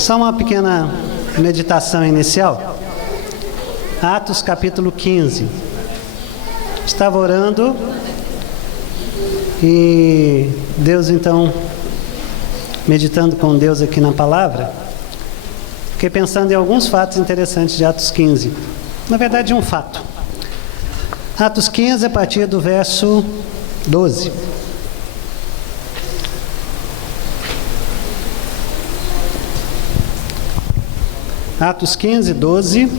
Só uma pequena meditação inicial. Atos capítulo 15. Estava orando e Deus então, meditando com Deus aqui na palavra, fiquei pensando em alguns fatos interessantes de Atos 15. Na verdade, um fato. Atos 15, a partir do verso 12. Atos 15, 12.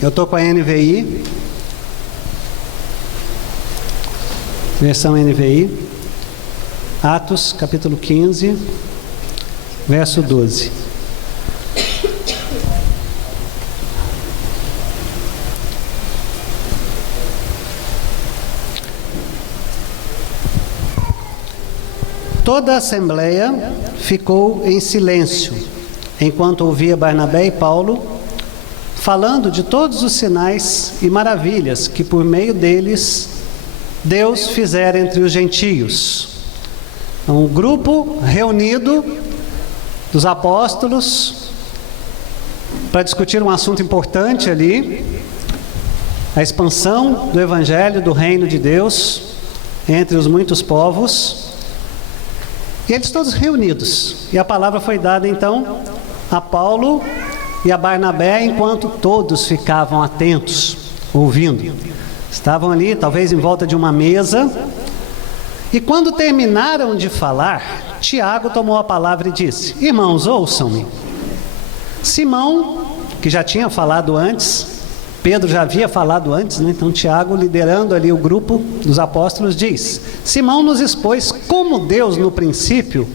Eu estou com a NVI. Versão NVI. Atos, capítulo 15, verso 12. Toda a assembleia ficou em silêncio, enquanto ouvia Barnabé e Paulo, falando de todos os sinais e maravilhas que por meio deles Deus fizera entre os gentios. Um grupo reunido dos apóstolos para discutir um assunto importante ali, a expansão do evangelho do reino de Deus entre os muitos povos. E eles todos reunidos. E a palavra foi dada então a Paulo e a Barnabé, enquanto todos ficavam atentos, ouvindo. Estavam ali, talvez em volta de uma mesa. E quando terminaram de falar, Tiago tomou a palavra e disse: irmãos, ouçam-me. Simão, que já tinha falado antes, Pedro já havia falado antes, né? Então Tiago, liderando ali o grupo dos apóstolos, diz: Simão nos expôs como Deus no princípio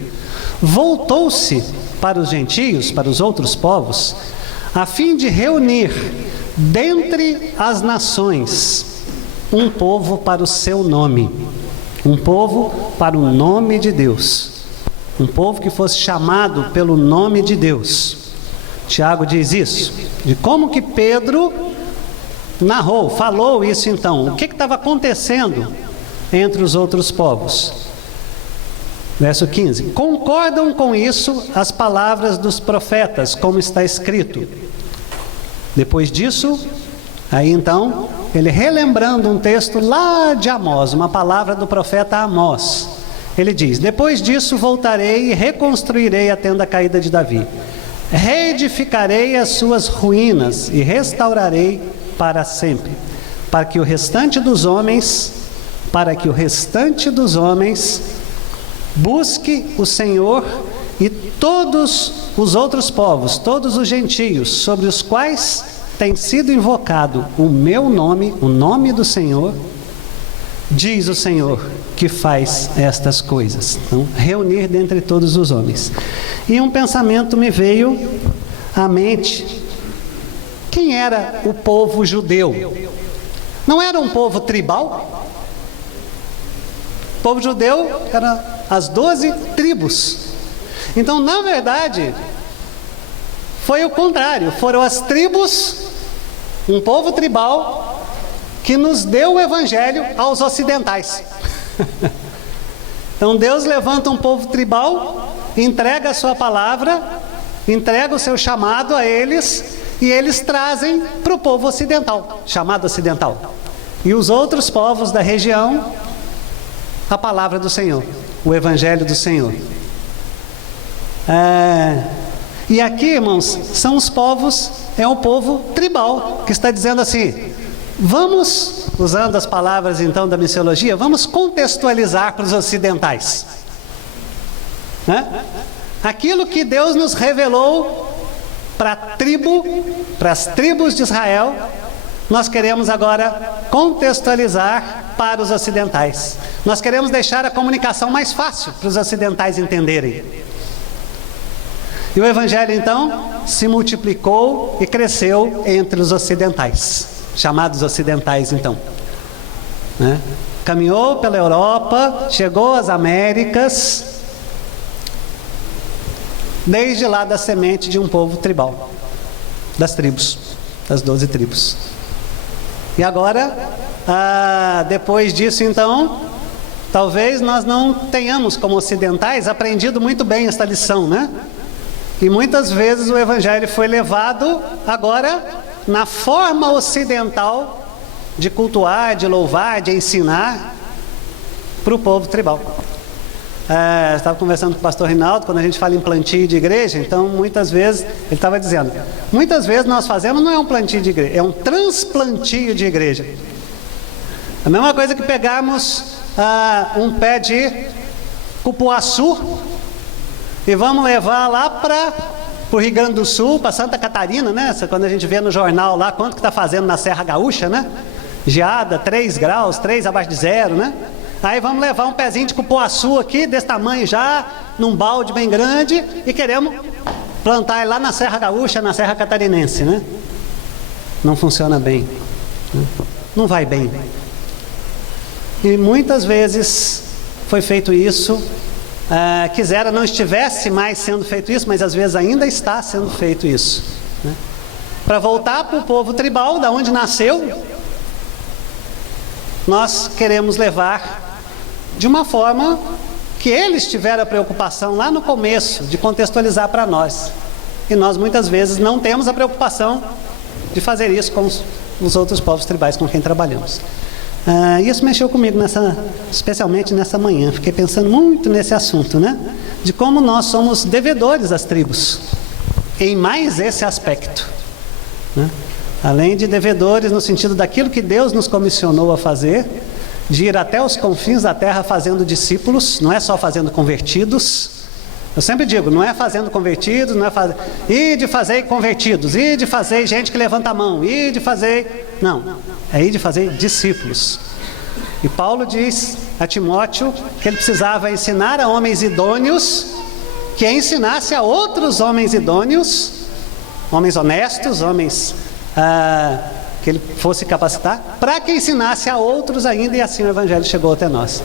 voltou-se para os gentios, para os outros povos, a fim de reunir dentre as nações um povo para o seu nome, um povo para o nome de Deus, um povo que fosse chamado pelo nome de Deus. Tiago diz isso, de como que Pedro falou isso então. O que estava acontecendo entre os outros povos? Verso 15. Concordam com isso as palavras dos profetas, como está escrito. Depois disso, aí então, ele relembrando um texto lá de Amós, uma palavra do profeta Amós. Ele diz: depois disso voltarei e reconstruirei a tenda caída de Davi. Reedificarei as suas ruínas e restaurarei para sempre, para que o restante dos homens busque o Senhor, e todos os outros povos, todos os gentios, sobre os quais tem sido invocado o meu nome, o nome do Senhor, diz o Senhor que faz estas coisas. Então, reunir dentre todos os homens. E um pensamento me veio à mente. Quem era o povo judeu? Não era um povo tribal? O povo judeu era as 12 tribos. Então, na verdade, foi o contrário. Foram as tribos, um povo tribal, que nos deu o evangelho aos ocidentais. Então, Deus levanta um povo tribal, entrega a sua palavra, entrega o seu chamado a eles, e eles trazem para o povo ocidental, chamado ocidental. E os outros povos da região, a palavra do Senhor, o evangelho do Senhor. E aqui, irmãos, são os povos, é o povo tribal, que está dizendo assim: vamos, usando as palavras então da missiologia, vamos contextualizar para os ocidentais. Aquilo que Deus nos revelou para as tribos de Israel, nós queremos agora contextualizar para os ocidentais. Nós queremos deixar a comunicação mais fácil para os ocidentais entenderem. E o evangelho então se multiplicou e cresceu entre os ocidentais, chamados ocidentais então. Caminhou pela Europa, chegou às Américas, desde lá da semente de um povo tribal, das tribos, das 12 tribos. E agora, depois disso então, talvez nós não tenhamos como ocidentais aprendido muito bem esta lição, né? E muitas vezes o evangelho foi levado agora na forma ocidental de cultuar, de louvar, de ensinar para o povo tribal. Eu estava conversando com o pastor Rinaldo, quando a gente fala em plantio de igreja, então muitas vezes, ele estava dizendo, muitas vezes nós fazemos não é um plantio de igreja, é um transplantio de igreja. A mesma coisa que pegarmos um pé de cupuaçu e vamos levar lá para o Rio Grande do Sul, para Santa Catarina, né? Quando a gente vê no jornal lá, quanto que está fazendo na Serra Gaúcha, né? Geada, 3 graus, 3 abaixo de zero, né? Aí vamos levar um pezinho de cupuaçu aqui, desse tamanho já, num balde bem grande, e queremos plantar ele lá na Serra Gaúcha, na Serra Catarinense, né? Não funciona bem, né? Não vai bem. E muitas vezes foi feito isso, quisera não estivesse mais sendo feito isso, mas às vezes ainda está sendo feito isso, né? Para voltar para o povo tribal, da onde nasceu, nós queremos levar de uma forma que eles tiveram a preocupação lá no começo de contextualizar para nós. E nós muitas vezes não temos a preocupação de fazer isso com os outros povos tribais com quem trabalhamos. Isso mexeu comigo, especialmente nessa manhã. Fiquei pensando muito nesse assunto, né? De como nós somos devedores às tribos, em mais esse aspecto, né? Além de devedores no sentido daquilo que Deus nos comissionou a fazer, de ir até os confins da terra fazendo discípulos, não é só fazendo convertidos. Eu sempre digo, não é fazendo convertidos, não é fazer, e de fazer convertidos, e de fazer gente que levanta a mão, e de fazer... Não, é ir de fazer discípulos. E Paulo diz a Timóteo que ele precisava ensinar a homens idôneos, que ensinasse a outros homens idôneos, homens honestos, homens que ele fosse capacitar, para que ensinasse a outros ainda, e assim o evangelho chegou até nós,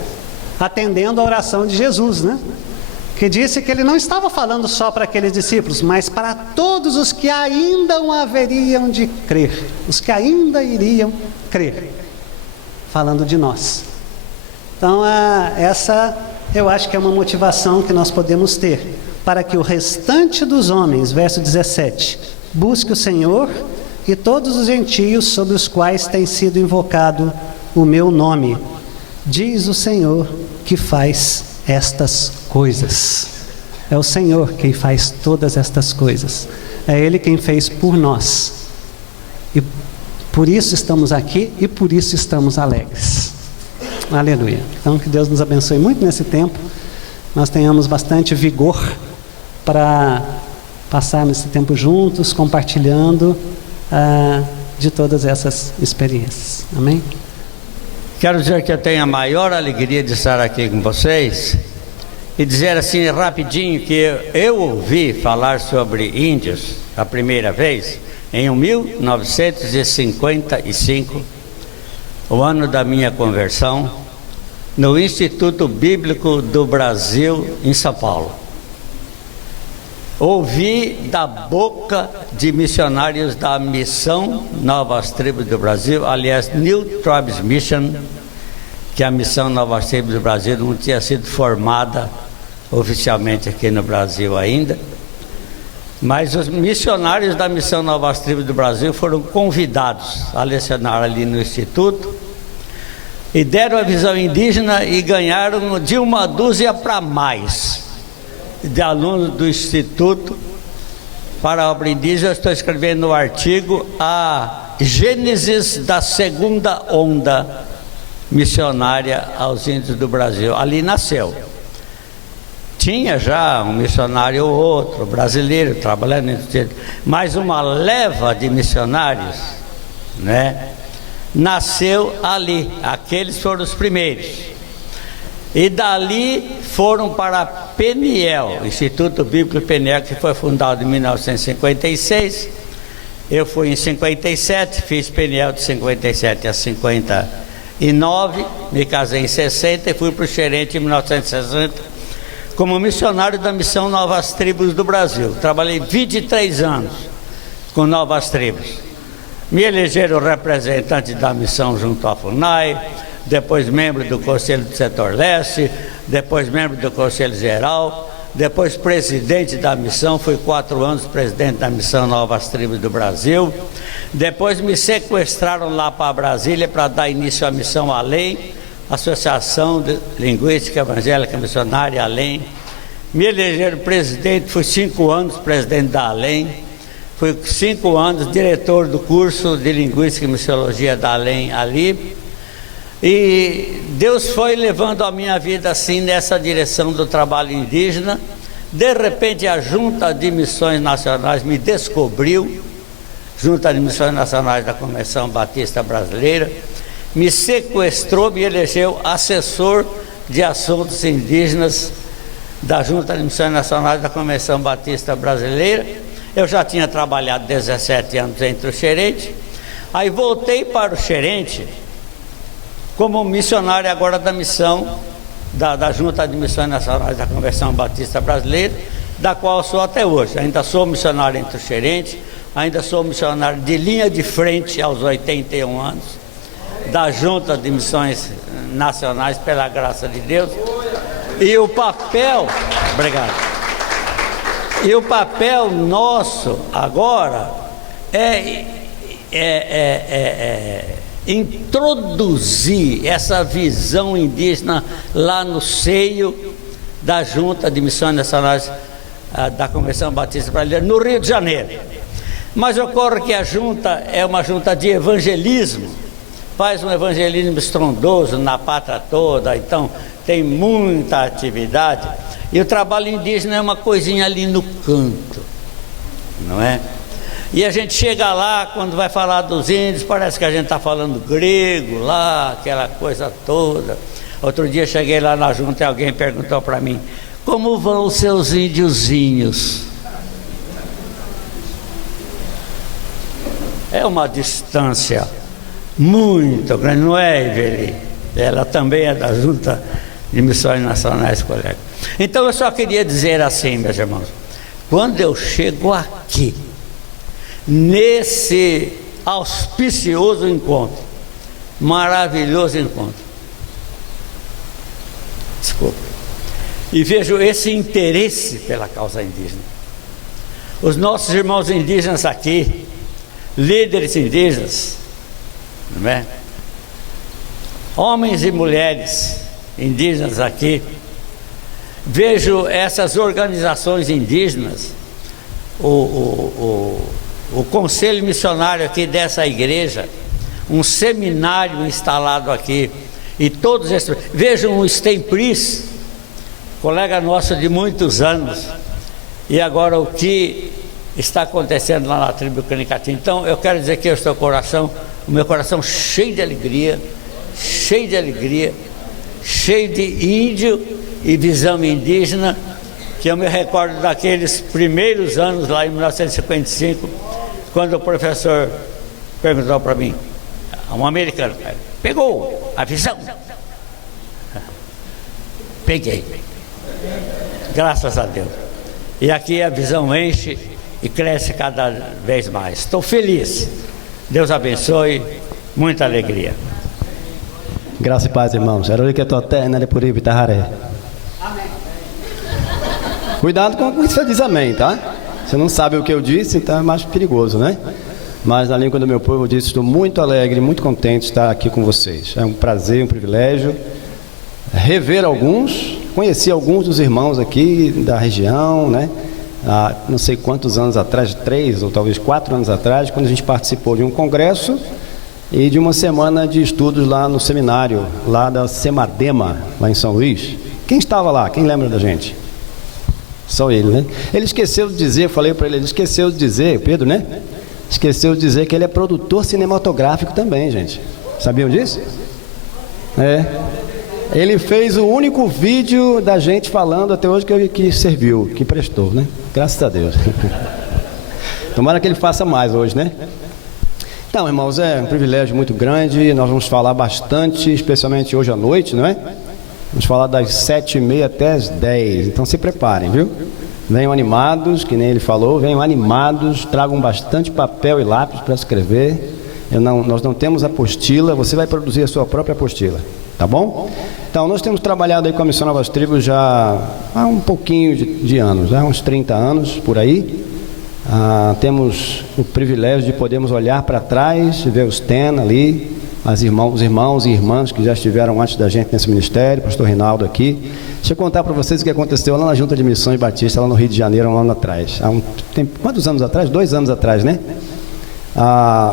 atendendo a oração de Jesus, né? Que disse que ele não estava falando só para aqueles discípulos, mas para todos os que ainda haveriam de crer, os que ainda iriam crer, falando de nós. Então essa eu acho que é uma motivação que nós podemos ter, para que o restante dos homens, verso 17, busque o Senhor e todos os gentios sobre os quais tem sido invocado o meu nome, diz o Senhor que faz estas coisas. É o Senhor quem faz todas estas coisas, é Ele quem fez por nós, e por isso estamos aqui e por isso estamos alegres. Aleluia. Então que Deus nos abençoe muito nesse tempo, nós tenhamos bastante vigor para passar nesse tempo juntos, compartilhando de todas essas experiências. Amém? Quero dizer que eu tenho a maior alegria de estar aqui com vocês e dizer assim rapidinho que eu ouvi falar sobre índios a primeira vez em 1955, o ano da minha conversão, no Instituto Bíblico do Brasil, em São Paulo. Ouvi da boca de missionários da missão Novas Tribos do Brasil, aliás, New Tribes Mission, que a missão Novas Tribos do Brasil não tinha sido formada oficialmente aqui no Brasil ainda, mas os missionários da missão Novas Tribos do Brasil foram convidados a lecionar ali no Instituto e deram a visão indígena e ganharam de 1 dúzia para mais de alunos do Instituto para a obra indígena. Eu estou escrevendo no artigo a gênesis da segunda onda missionária aos índios do Brasil. Ali nasceu. Tinha já um missionário ou outro brasileiro trabalhando no Instituto, mas uma leva de missionários, né, nasceu ali. Aqueles foram os primeiros. E dali foram para Peniel, Instituto Bíblico Peniel, que foi fundado em 1956. Eu fui em 57, fiz Peniel de 57 a 59, me casei em 60 e fui para o Xerente em 1960, como missionário da missão Novas Tribos do Brasil. Trabalhei 23 anos com Novas Tribos. Me elegeram representante da missão junto à FUNAI, depois membro do Conselho do Setor Leste, depois membro do Conselho Geral, depois presidente da missão, fui 4 anos presidente da missão Novas Tribos do Brasil. Depois me sequestraram lá para Brasília para dar início à missão Além, Associação de Linguística Evangélica Missionária Além. Me elegeram presidente, fui 5 anos presidente da Além, fui 5 anos diretor do curso de Linguística e Missiologia da Além ali. E Deus foi levando a minha vida assim nessa direção do trabalho indígena. De repente a Junta de Missões Nacionais me descobriu, Junta de Missões Nacionais da Convenção Batista Brasileira, me sequestrou, me elegeu assessor de assuntos indígenas da Junta de Missões Nacionais da Convenção Batista Brasileira. Eu já tinha trabalhado 17 anos entre o Xerente, aí voltei para o Xerente como missionário agora da missão da Junta de Missões Nacionais da Convenção Batista Brasileira, da qual sou até hoje. Ainda sou missionário entre o Xerente, ainda sou missionário de linha de frente aos 81 anos, da Junta de Missões Nacionais, pela graça de Deus. E o papel, obrigado, e o papel nosso agora é introduzir essa visão indígena lá no seio da Junta de Missões Nacionais da Convenção Batista Brasileira, no Rio de Janeiro. Mas ocorre que a junta é uma junta de evangelismo, faz um evangelismo estrondoso na pátria toda, então tem muita atividade, e o trabalho indígena é uma coisinha ali no canto, não é? E a gente chega lá, quando vai falar dos índios, parece que a gente está falando grego lá, aquela coisa toda. Outro dia cheguei lá na junta e alguém perguntou para mim: como vão os seus índiozinhos? É uma distância muito grande, não é, Iveli? Ela também é da Junta de Missões Nacionais, colega. Então eu só queria dizer assim, meus irmãos, quando eu chego aqui, nesse auspicioso encontro, maravilhoso encontro, desculpa, e vejo esse interesse pela causa indígena, os nossos irmãos indígenas aqui, líderes indígenas, não é? Homens e mulheres indígenas aqui, vejo essas organizações indígenas, o conselho missionário aqui dessa igreja, um seminário instalado aqui, e todos esses, vejam o Stempris, colega nosso de muitos anos, e agora o que está acontecendo lá na tribo Canicatim. Então eu quero dizer que eu estou com o meu coração cheio de alegria, cheio de índio e visão indígena, que eu me recordo daqueles primeiros anos lá em 1955, quando o professor perguntou para mim, um americano, pegou a visão? Peguei, graças a Deus, e aqui a visão enche e cresce cada vez mais. Estou feliz, Deus abençoe, muita alegria. Graça e paz, irmãos. Cuidado com o que você diz amém, tá? Você não sabe o que eu disse, então é mais perigoso, né? Mas na língua do meu povo eu disse: estou muito alegre, muito contente de estar aqui com vocês. É um prazer, um privilégio rever alguns, conheci alguns dos irmãos aqui da região, né? Há não sei quantos anos atrás, 3 ou talvez 4 anos atrás, quando a gente participou de um congresso e de uma semana de estudos lá no seminário, lá da Semadema, lá em São Luís. Quem estava lá? Quem lembra da gente? Só ele, né? Ele esqueceu de dizer, eu falei para ele esqueceu de dizer, Pedro, né? Esqueceu de dizer que ele é produtor cinematográfico também, gente. Sabiam disso? É. Ele fez o único vídeo da gente falando até hoje que serviu, que prestou, né? Graças a Deus. Tomara que ele faça mais hoje, né? Então, irmãos, é um privilégio muito grande. Nós vamos falar bastante, especialmente hoje à noite, não é? Vamos falar das 7h30 até as 10. Então se preparem, viu? Venham animados, que nem ele falou, venham animados, tragam bastante papel e lápis para escrever. Nós não temos apostila, você vai produzir a sua própria apostila, tá bom? Então Então, nós temos trabalhado aí com a Missão Novas Tribos já há um pouquinho de anos, já uns 30 anos por aí. Temos o privilégio de podermos olhar para trás, ver os TEN ali, os irmãos e irmãs que já estiveram antes da gente nesse ministério, pastor Rinaldo aqui. Deixa eu contar para vocês o que aconteceu lá na Junta de Missões Batista, lá no Rio de Janeiro, um ano atrás. Quantos anos atrás? 2 anos atrás, né?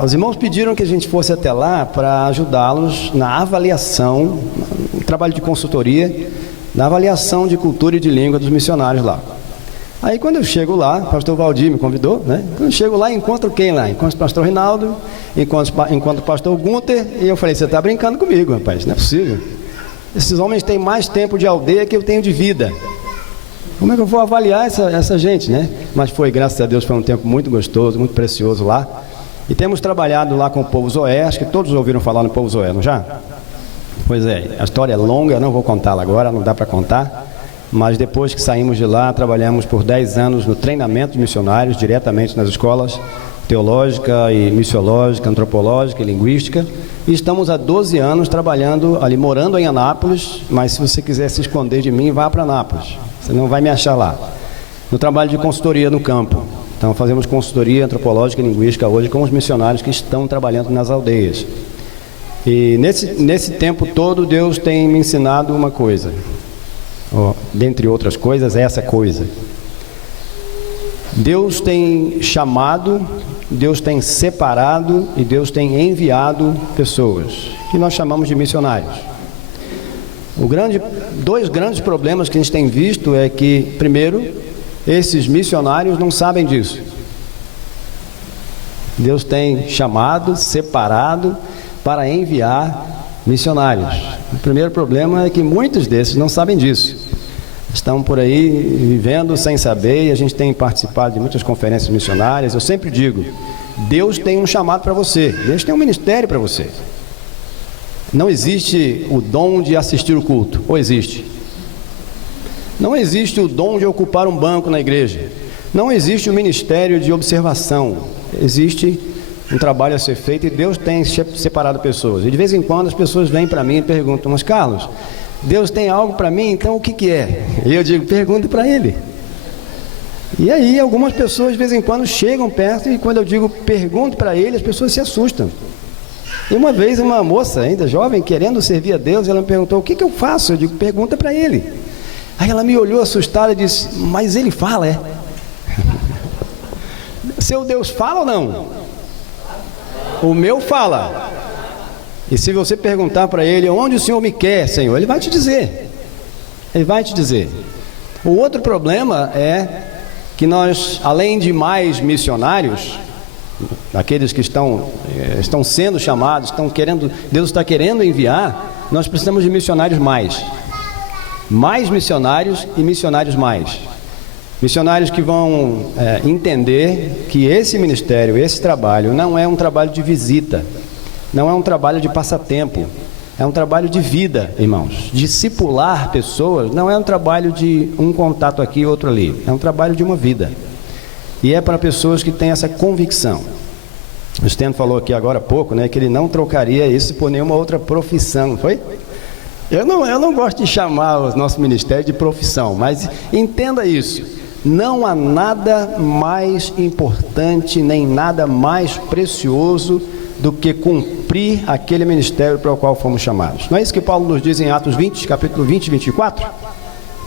Os irmãos pediram que a gente fosse até lá para ajudá-los na avaliação, um trabalho de consultoria, na avaliação de cultura e de língua dos missionários lá. Aí quando eu chego lá, o pastor Valdir me convidou, né? Quando eu chego lá, encontro quem lá? Encontro o pastor Rinaldo, encontro o pastor Gunter, e eu falei, você está brincando comigo, rapaz, não é possível. Esses homens têm mais tempo de aldeia que eu tenho de vida. Como é que eu vou avaliar essa gente, né? Mas foi, graças a Deus, foi um tempo muito gostoso, muito precioso lá. E temos trabalhado lá com o povo Zoé, acho que todos ouviram falar no povo Zoé, não já? Pois é, a história é longa, eu não vou contá-la agora, não dá para contar. Mas depois que saímos de lá, trabalhamos por 10 anos no treinamento de missionários, diretamente nas escolas teológica e missiológica, antropológica e linguística. E estamos há 12 anos trabalhando ali, morando em Anápolis, mas se você quiser se esconder de mim, vá para Anápolis, você não vai me achar lá. No trabalho de consultoria no campo. Então fazemos consultoria antropológica e linguística hoje com os missionários que estão trabalhando nas aldeias. E nesse tempo todo, Deus tem me ensinado uma coisa. Dentre outras coisas, essa coisa. Deus tem chamado, Deus tem separado e Deus tem enviado pessoas, que nós chamamos de missionários. Dois grandes problemas que a gente tem visto é que, primeiro, esses missionários não sabem disso. Deus tem chamado, separado para enviar missionários. O primeiro problema é que muitos desses não sabem disso. Estão por aí vivendo sem saber, e a gente tem participado de muitas conferências missionárias. Eu sempre digo, Deus tem um chamado para você, Deus tem um ministério para você. Não existe o dom de assistir o culto, ou existe? Não existe o dom de ocupar um banco na igreja. Não existe o ministério de observação. Existe um trabalho a ser feito e Deus tem separado pessoas. E de vez em quando as pessoas vêm para mim e perguntam, mas Carlos, Deus tem algo para mim, então o que é? E eu digo, pergunte para Ele. E aí algumas pessoas de vez em quando chegam perto e quando eu digo pergunte para Ele, as pessoas se assustam. E uma vez uma moça ainda jovem, querendo servir a Deus, ela me perguntou, o que eu faço? Eu digo, pergunta para Ele. Aí ela me olhou assustada e disse, mas Ele fala, é? Seu Deus fala ou não? O meu fala. E se você perguntar para Ele, onde o Senhor me quer, Senhor? Ele vai te dizer. Ele vai te dizer. O outro problema é que nós, além de mais missionários, aqueles que estão sendo chamados, Deus está querendo enviar, nós precisamos de missionários mais. Mais missionários e missionários mais. Missionários que vão entender que esse ministério, esse trabalho, não é um trabalho de visita, não é um trabalho de passatempo, é um trabalho de vida, irmãos. Discipular pessoas não é um trabalho de um contato aqui e outro ali, é um trabalho de uma vida. E é para pessoas que têm essa convicção. O Stan falou aqui agora há pouco, né, que ele não trocaria isso por nenhuma outra profissão, não foi? Eu não gosto de chamar o nosso ministério de profissão, mas entenda isso. Não há nada mais importante, nem nada mais precioso do que cumprir aquele ministério para o qual fomos chamados. Não é isso que Paulo nos diz em Atos 20, capítulo 20 e 24?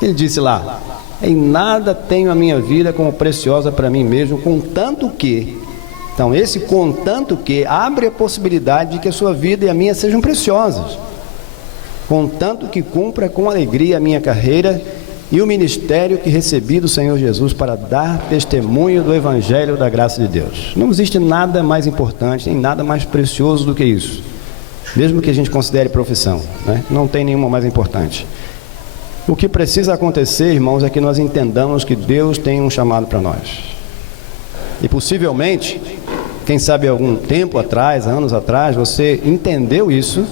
Ele disse lá, em nada tenho a minha vida como preciosa para mim mesmo, contanto que... Então esse contanto que abre a possibilidade de que a sua vida e a minha sejam preciosas. Contanto que cumpra com alegria a minha carreira e o ministério que recebi do Senhor Jesus para dar testemunho do Evangelho da graça de Deus. Não existe nada mais importante, nem nada mais precioso do que isso. Mesmo que a gente considere profissão, né? Não tem nenhuma mais importante. O que precisa acontecer, irmãos, é que nós entendamos que Deus tem um chamado para nós. E possivelmente, quem sabe algum tempo atrás, anos atrás, você entendeu isso,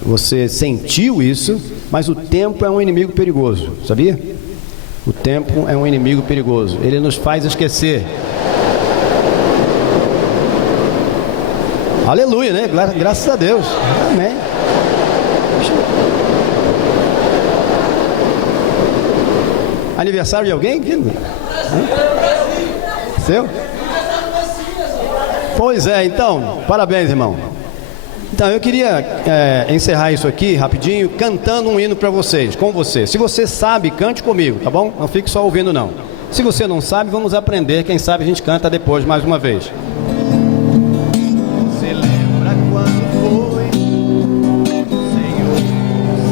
você sentiu isso, mas o tempo é um inimigo perigoso, sabia? O tempo é um inimigo perigoso, ele nos faz esquecer. Aleluia, né? Graças a Deus. Amém. Aniversário de alguém? Seu? Pois é, então, parabéns, irmão. Então, eu queria encerrar isso aqui rapidinho, cantando um hino para vocês, com você. Se você sabe, cante comigo, tá bom? Não fique só ouvindo, não. Se você não sabe, vamos aprender. Quem sabe a gente canta depois, mais uma vez. Você lembra quando foi? O Senhor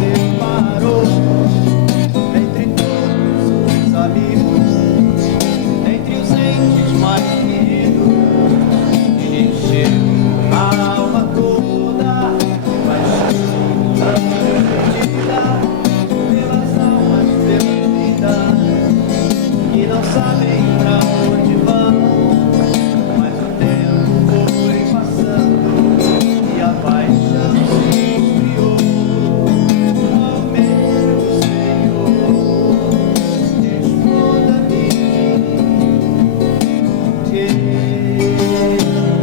separou entre todos os amigos, entre os entes mais queridos, e encheu a alma toda de paixão, perdida pelas almas, pela vida, que não sabem pra onde vão, mas o tempo foi passando e a paixão se esfriou. Oh meu Senhor, responda-me.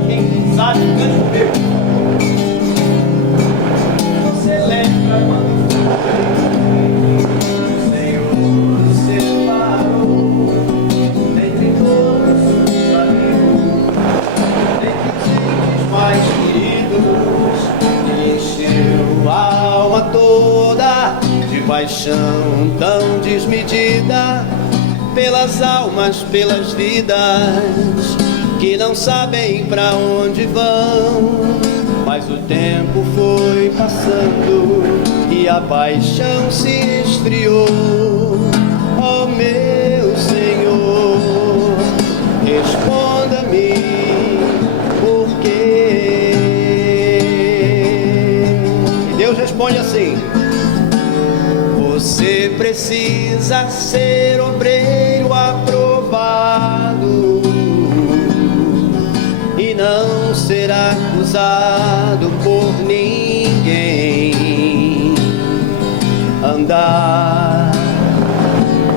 Quem sabe canta comigo. Você lembra quando foi? O Senhor separou dentre todos os amigos, dentre os entes mais queridos, e encheu a alma toda de paixão tão desmedida pelas almas, pelas vidas, que não sabem pra onde vão, mas o tempo foi passando e a paixão se esfriou. Oh meu Senhor, responda-me, por quê? E Deus responde assim: você precisa ser obreiro aprovado e não ser acusado por ninguém. Andar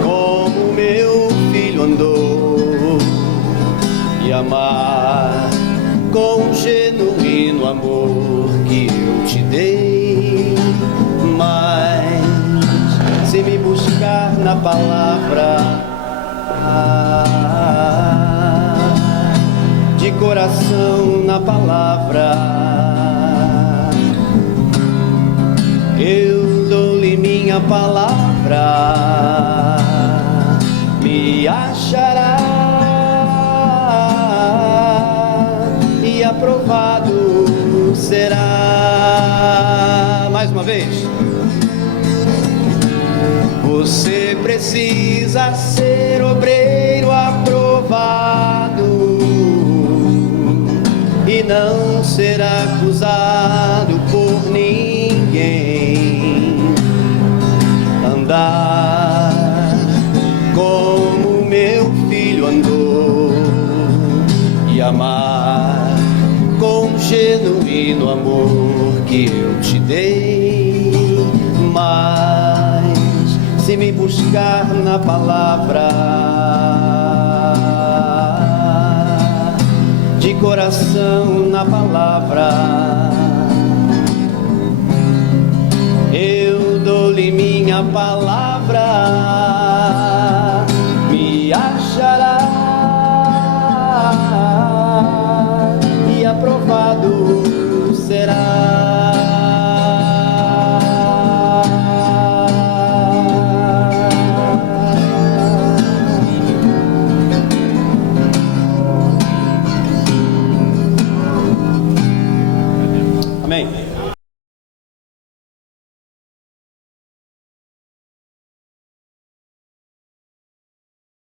como meu filho andou e amar com genuíno amor que eu te dei. Mas se me buscar na palavra, de coração na palavra, eu dou-lhe minha palavra, me achará e aprovado será. Mais uma vez. Você precisa ser obreiro aprovado e não ser acusado por ninguém. Andar como meu filho andou e amar com genuíno amor que eu te dei. Mas se me buscar na palavra, de coração na palavra, eu dou-lhe minha palavra, me achará